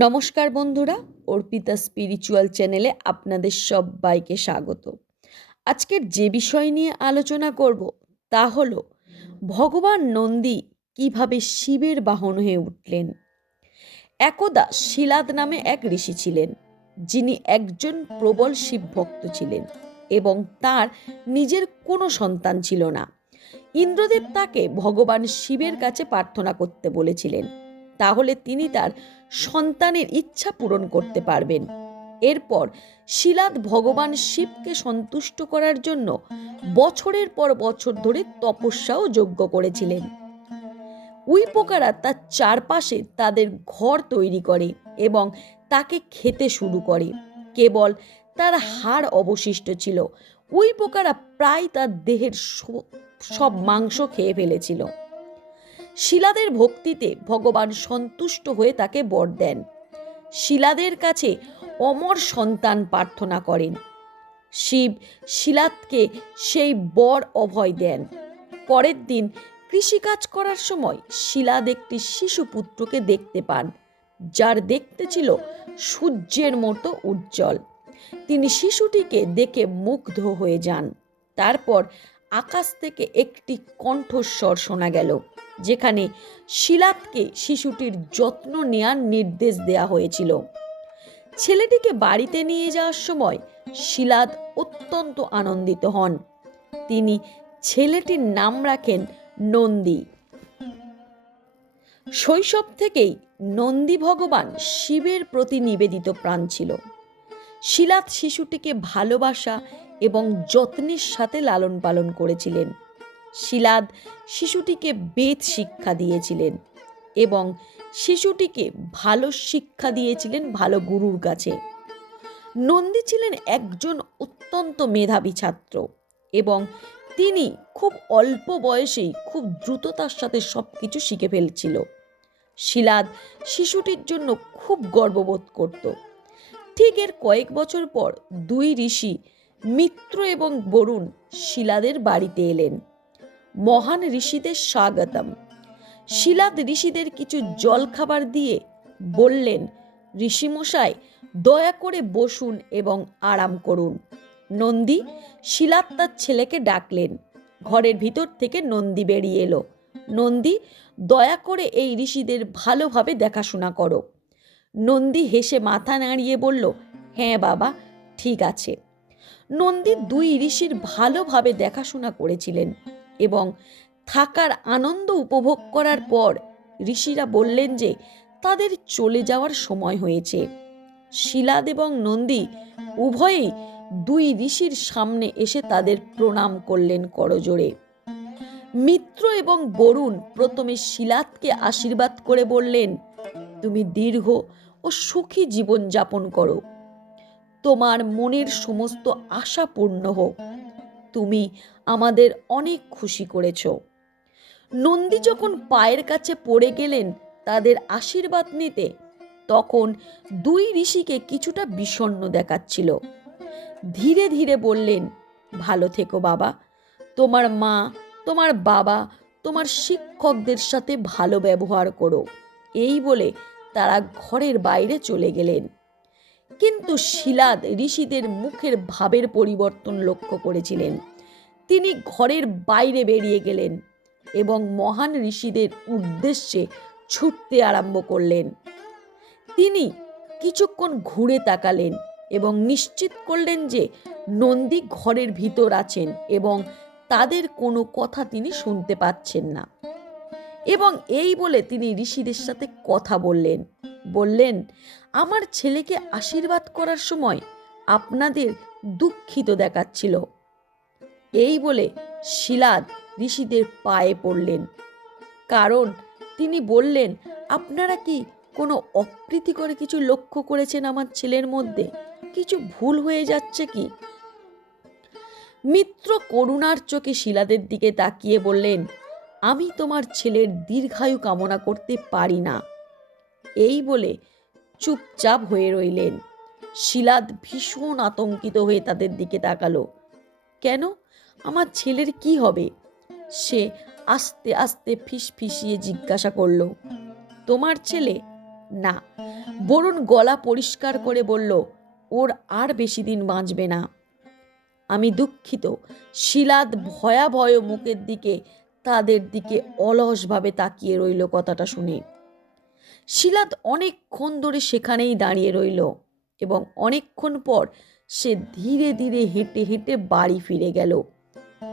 নমস্কার বন্ধুরা, অর্পিতা স্পিরিচুয়াল চ্যানেলে আপনাদের সবাইকে স্বাগত। আজকের যে বিষয় নিয়ে আলোচনা করব তা হলো, ভগবান নন্দী কীভাবে শিবের বাহন হয়ে উঠলেন? একদা শিলাদ নামে এক ঋষি ছিলেন, যিনি একজন প্রবল শিব ভক্ত ছিলেন এবং তার নিজের কোনো সন্তান ছিল না। ইন্দ্রদেব তাকে ভগবান শিবের কাছে প্রার্থনা করতে বলেছিলেন। তাহলে তিনি তার সন্তানের ইচ্ছা পূরণ করতে পারবেন। এরপর শিলাদ ভগবান শিবকে সন্তুষ্ট করার জন্য বছরের পর বছর ধরে তপস্যাও যজ্ঞ করেছিলেন। উইপোকারা তার চারপাশে তাদের ঘর তৈরি করে এবং তাকে খেতে শুরু করে। কেবল তার হাড় অবশিষ্ট ছিল। উইপোকারা প্রায় তার দেহের সব মাংস খেয়ে ফেলেছিল। শিলাদের ভক্তিতে ভগবান সন্তুষ্ট হয়ে তাকে বর দেন। শিলাদের কাছে অমর সন্তান প্রার্থনা করেন। শিব শিলাদকে সেই বর অভয় দেন। পরের দিন কৃষিকাজ করার সময় শিলাদ একটি শিশু পুত্রকে দেখতে পান, যার দেখতে ছিল সূর্যের মতো উজ্জ্বল। তিনি শিশুটিকে দেখে মুগ্ধ হয়ে যান। তারপর আকাশ থেকে একটি কণ্ঠস্বর শোনা গেল, যেখানে শিলাতকে শিশুটির যত্ন নেয়ার নির্দেশ দেয়া হয়েছিল। ছেলেটিকে বাড়িতে নিয়ে যাওয়ার সময় শিলাদ অত্যন্ত আনন্দিত হন। তিনি ছেলেটির নাম রাখেন নন্দী। শৈশব থেকেই নন্দী ভগবান শিবের প্রতি নিবেদিত প্রাণ ছিল। শিলাদ শিশুটিকে ভালোবাসা এবং যত্নের সাথে লালন পালন করেছিলেন। শিলাদ শিশুটিকে বেদ শিক্ষা দিয়েছিলেন এবং শিশুটিকে ভালো শিক্ষা দিয়েছিলেন ভালো গুরুর কাছে। নন্দী ছিলেন একজন অত্যন্ত মেধাবী ছাত্র এবং তিনি খুব অল্প বয়সেই খুব দ্রুততার সাথে সব কিছু শিখে ফেলছিল। শিলাদ শিশুটির জন্য খুব গর্ববোধ করত। ঠিক এর কয়েক বছর পর দুই ঋষি মিত্র এবং বরুণ শিলাদের বাড়িতে এলেন। মহান ঋষিদের স্বাগতম। শিলাদ ঋষিদের কিছু জলখাবার দিয়ে বললেন ঋষিমশাই দয়া করে বসুন এবং আরাম করুন। নন্দী শিলাদ তার ছেলেকে ডাকলেন। ঘরের ভিতর থেকে নন্দী বেরিয়ে এলো। নন্দী, দয়া করে এই ঋষিদের ভালোভাবে দেখাশোনা করো। নন্দী হেসে মাথা নাড়িয়ে বলল হ্যাঁ বাবা, ঠিক আছে। নন্দী দুই ঋষির ভালোভাবে দেখাশোনা করেছিলেন এবং থাকার আনন্দ উপভোগ করার পর ঋষিরা বললেন যে তাদের চলে যাওয়ার সময় হয়েছে। শিলাদ এবং নন্দী উভয়েই দুই ঋষির সামনে এসে তাদের প্রণাম করলেন করজোড়ে। মিত্র এবং বরুণ প্রথমে শিলাদকে আশীর্বাদ করে বললেন, তুমি দীর্ঘ ও সুখী জীবন যাপন করো। তোমার মনের সমস্ত আশা পূর্ণ হোক। তুমি আমাদের অনেক খুশি করেছ। নন্দী যখন পায়ের কাছে পড়ে গেলেন তাদের আশীর্বাদ নিতে, তখন দুই ঋষিকে কিছুটা বিষণ্ণ দেখাচ্ছিল। ধীরে ধীরে বললেন, ভালো থেকো বাবা। তোমার মা, তোমার বাবা, তোমার শিক্ষকদের সাথে ভালো ব্যবহার করো। এই বলে তারা ঘরের বাইরে চলে গেলেন। কিন্তু শিলাদ ঋষিদের মুখের ভাবের পরিবর্তন লক্ষ্য করেছিলেন। তিনি ঘরের বাইরে বেরিয়ে গেলেন এবং মহান ঋষিদের উদ্দেশ্যে ছুটতে আরম্ভ করলেন। তিনি কিছুক্ষণ ঘুরে তাকালেন এবং নিশ্চিত করলেন যে নন্দী ঘরের ভিতর আছেন এবং তাদের কোনো কথা তিনি শুনতে পাচ্ছেন না। এবং এই বলে তিনি ঋষিদের সাথে কথা বললেন। বললেন, আমার ছেলেকে আশীর্বাদ করার সময় আপনাদের দুঃখিত দেখাচ্ছিল। এই বলে শিলাদ ঋষিদের পায়ে পড়লেন। কারণ তিনি বললেন, আপনারা কি কোনো অপ্রীতিকর কিছু লক্ষ্য করেছেন আমার ছেলের মধ্যে? কিছু ভুল হয়ে যাচ্ছে কি? মিত্র করুণার চোখে শিলাদের দিকে তাকিয়ে বললেন, আমি তোমার ছেলের দীর্ঘায়ু কামনা করতে পারি না। এই বলে চুপচাপ হয়ে রইলেন। শিলাদ ভীষণ আতঙ্কিত হয়ে তাদের দিকে তাকালো। কেন? আমার ছেলের কি হবে? সে আস্তে আস্তে ফিস ফিসিয়ে জিজ্ঞাসা করল। তোমার ছেলে? না। বরুণ গলা পরিষ্কার করে বলল, ওর আর বেশি দিন বাঁচবে না। আমি দুঃখিত। শিলাদ ভয়াভয় মুখের দিকে তাদের দিকে অলসভাবে তাকিয়ে রইল কথাটা শুনে। শিলাদ অনেকক্ষণ ধরে সেখানেই দাঁড়িয়ে রইল এবং অনেকক্ষণ পর সে ধীরে ধীরে হেঁটে হেঁটে বাড়ি ফিরে গেল।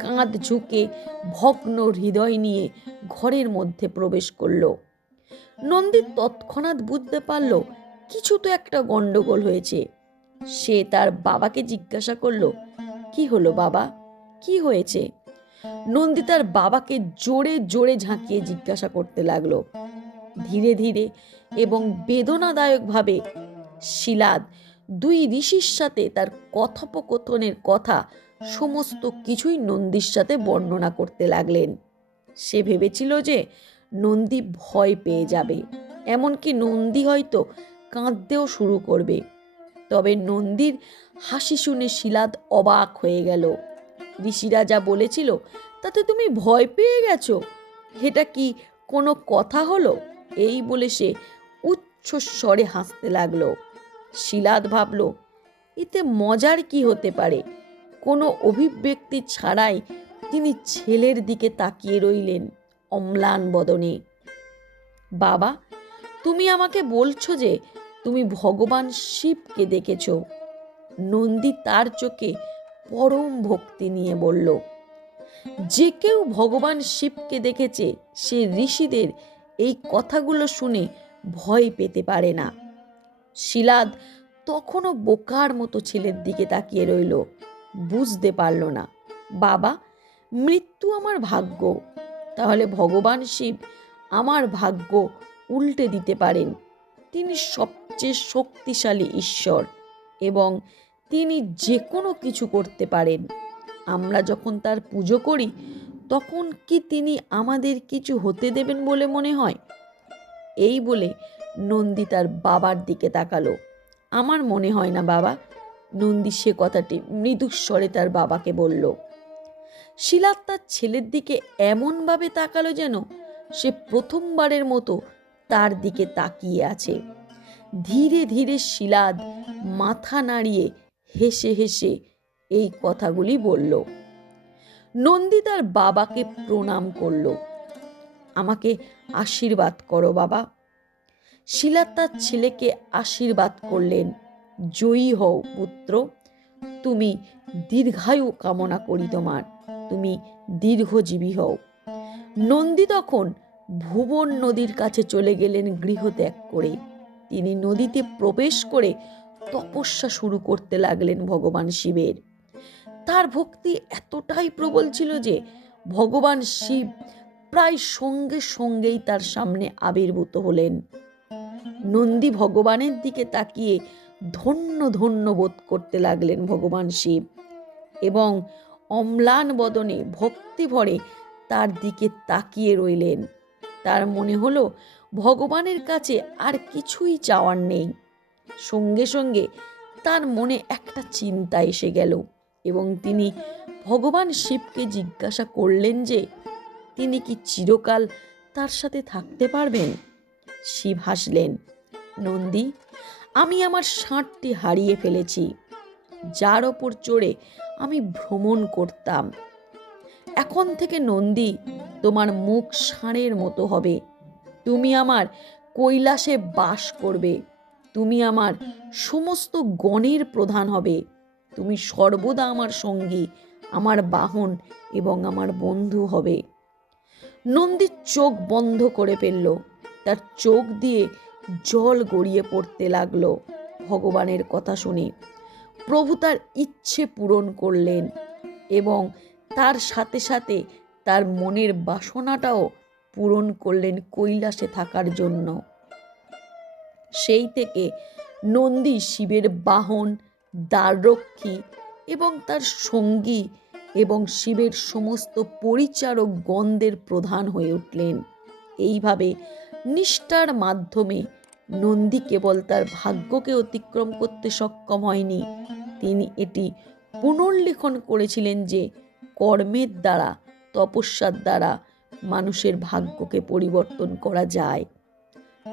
কাঁধ ঝুঁকে ভগ্ন হৃদয় নিয়ে ঘরের মধ্যে প্রবেশ করল। নন্দী তৎক্ষণাৎ বুঝতে পারল, কিছু তো একটা গন্ডগোল হয়েছে। সে তার বাবাকে জিজ্ঞাসা করল, কি হলো বাবা? কি হয়েছে? নন্দী তার বাবাকে জোরে জোরে ঝাঁকিয়ে জিজ্ঞাসা করতে লাগল। ধীরে ধীরে এবং বেদনাদায়কভাবে শিলাদ দুই ঋষির সাথে তার কথোপকথনের কথা সমস্ত কিছুই নন্দীর সাথে বর্ণনা করতে লাগলেন। সে ভেবেছিল যে নন্দী ভয় পেয়ে যাবে, এমনকি নন্দী হয়তো কাঁদতেও শুরু করবে। তবে নন্দীর হাসি শুনে শিলাদ অবাক হয়ে গেল। ঋষিরা যা বলেছিল, তাতে তুমি ভয় পেয়ে গেছো? এটা কি কোনো কথা হলো? এই বলে সে উচ্চ স্বরে হাসতে লাগল। শিলাদ ভাবল, এতে মজার কি হতে পারে? কোনো অভিব্যক্তি ছাড়াই তিনি ছেলের দিকে তাকিয়ে রইলেন অম্লান বদনে। বাবা, তুমি আমাকে বলছো যে তুমি ভগবান শিবকে দেখেছ। নন্দী তার চোখে পরম ভক্তি নিয়ে বলল, যে কেউ ভগবান শিবকে দেখেছে, সে ঋষিদের এই কথাগুলো শুনে ভয় পেতে পারে না। শিলাদ তখনও বোকার মতো ছেলের দিকে তাকিয়ে রইল। বুঝতে পারল না, বাবা, মৃত্যু আমার ভাগ্য। তাহলে ভগবান শিব আমার ভাগ্য উল্টে দিতে পারেন। তিনি সবচেয়ে শক্তিশালী ঈশ্বর এবং তিনি যে কোনো কিছু করতে পারেন। আমরা যখন তার পুজো করি তখন কি তিনি আমাদের কিছু হতে দেবেন বলে মনে হয়? এই বলে নন্দী তার বাবার দিকে তাকালো। আমার মনে হয় না বাবা। নন্দী সে কথাটি মৃদুস্বরে তার বাবাকে বলল। শিলাদ তার ছেলের দিকে এমনভাবে তাকালো যেন সে প্রথমবারের মতো তার দিকে তাকিয়ে আছে। ধীরে ধীরে শিলাদ মাথা নাড়িয়ে হেসে হেসে এই কথাগুলি বলল। নন্দী তার বাবাকে প্রণাম করল। আমাকে আশীর্বাদ করো বাবা। শিলা তার ছেলেকে আশীর্বাদ করলেন। জয়ী হও পুত্র। তুমি দীর্ঘায়ু কামনা করি তোমার। তুমি দীর্ঘজীবী হও। নন্দী তখন ভুবন নদীর কাছে চলে গেলেন গৃহত্যাগ করে। তিনি নদীতে প্রবেশ করে তপস্যা শুরু করতে লাগলেন ভগবান শিবের। তার ভক্তি এতটাই প্রবল ছিল যে ভগবান শিব প্রায় সঙ্গে সঙ্গেই তার সামনে আবির্ভূত হলেন। নন্দী ভগবানের দিকে তাকিয়ে ধন্য ধন্য বোধ করতে লাগলেন ভগবান শিব এবং অম্লান বদনে ভক্তি ভরে তার দিকে তাকিয়ে রইলেন। তার মনে হলো ভগবানের কাছে আর কিছুই চাওয়ার নেই। সঙ্গে সঙ্গে তার মনে একটা চিন্তা এসে গেল। এবং তিনি ভগবান শিবকে জিজ্ঞাসা করলেন যে, তিনি কি চিরকাল তার সাথে থাকতে পারবেন? শিব হাসলেন, নন্দী, আমি আমার ষাঁড়টি হারিয়ে ফেলেছি। যার ওপর চড়ে আমি ভ্রমণ করতাম। এখন থেকে নন্দী, তোমার মুখ ষাঁড়ের মতো হবে। তুমি আমার কৈলাসে বাস করবে। তুমি আমার সমস্ত গণের প্রধান হবে। তুমি সর্বদা আমার সঙ্গী, আমার বাহন এবং আমার বন্ধু হবে। নন্দীর চোখ বন্ধ করে ফেলল। তার চোখ দিয়ে জল গড়িয়ে পড়তে লাগল ভগবানের কথা শুনে। প্রভু তার ইচ্ছে পূরণ করলেন এবং তার সাথে সাথে তার মনের বাসনাটাও পূরণ করলেন কৈলাসে থাকার জন্য। সেই থেকে নন্দী শিবের বাহন দ্বাররক্ষী এবং তার সঙ্গী এবং শিবের সমস্ত পরিচারক গণদের প্রধান হয়ে উঠলেন। এইভাবে নিষ্ঠার মাধ্যমে নন্দী কেবল তার ভাগ্যকে অতিক্রম করতে সক্ষম হয়নি। তিনি এটি পুনর্লিখন করেছিলেন যে কর্মের দ্বারা, তপস্যার দ্বারা মানুষের ভাগ্যকে পরিবর্তন করা যায়।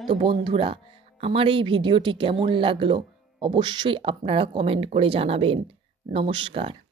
তো বন্ধুরা, আমার এই ভিডিওটি কেমন লাগল? অবশ্যই আপনারা কমেন্ট করে জানাবেন। নমস্কার।